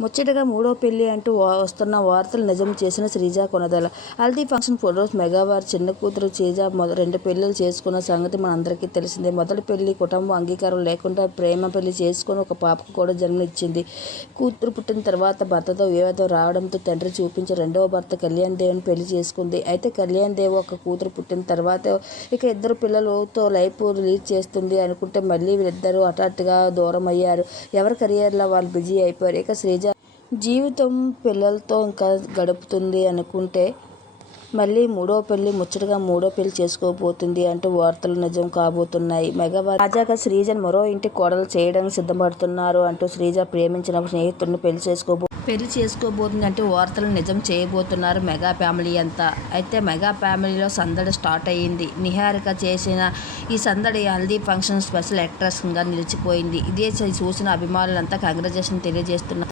ముచ్చటగా మూడో పెళ్ళి అంటూ వస్తున్న వార్తలు నిజం చేసిన శ్రీజ కొనదల. హల్దీ ఫంక్షన్ ఫొటోస్ మెగావారి చిన్న కూతురు శ్రీజ రెండు పెళ్ళిళ్ళు చేసుకున్న సంగతి మనందరికీ తెలిసిందే. మొదటి పెళ్ళి కుటుంబ అంగీకారం లేకుండా ప్రేమ పెళ్ళి చేసుకుని ఒక పాపకు కూడా జన్మనిచ్చింది. కూతురు పుట్టిన తర్వాత భర్తతో వివాదం రావడంతో తండ్రి చూపించి రెండవ భర్త కళ్యాణ్ దేవ్ని పెళ్ళి చేసుకుంది. అయితే కళ్యాణ్ దేవ్ ఒక కూతురు పుట్టిన తర్వాత ఇక ఇద్దరు పిల్లలతో లైఫ్ రిలీజ్ చేస్తుంది అనుకుంటే మళ్ళీ వీరిద్దరూ హఠాత్తుగా దూరమయ్యారు. ఎవరి కెరియర్లో వాళ్ళు బిజీ అయిపోయారు. ఇక శ్రీజ జీవితం పిల్లలతో ఇంకా గడుపుతుంది అనుకుంటే మళ్ళీ మూడో పెళ్ళి ముచ్చటగా మూడో పెళ్ళి చేసుకోబోతుంది అంటూ వార్తలు నిజం కాబోతున్నాయి. మెగావారు తాజాగా శ్రీజను మరో ఇంటి కోడలు చేయడానికి సిద్ధపడుతున్నారు అంటూ శ్రీజ ప్రేమించిన స్నేహితుడిని పెళ్ళి చేసుకోబో పెళ్ళి చేసుకోబోతుంది అంటూ వార్తలు నిజం చేయబోతున్నారు మెగా ఫ్యామిలీ అంతా. అయితే మెగా ఫ్యామిలీలో సందడి స్టార్ట్ అయ్యింది. నిహారిక చేసిన ఈ సందడి హల్దీ ఫంక్షన్ స్పెషల్ యాక్ట్రెస్గా నిలిచిపోయింది. ఇదే చూసిన అభిమానులంతా కంగ్రాచులేషన్ తెలియజేస్తున్నారు.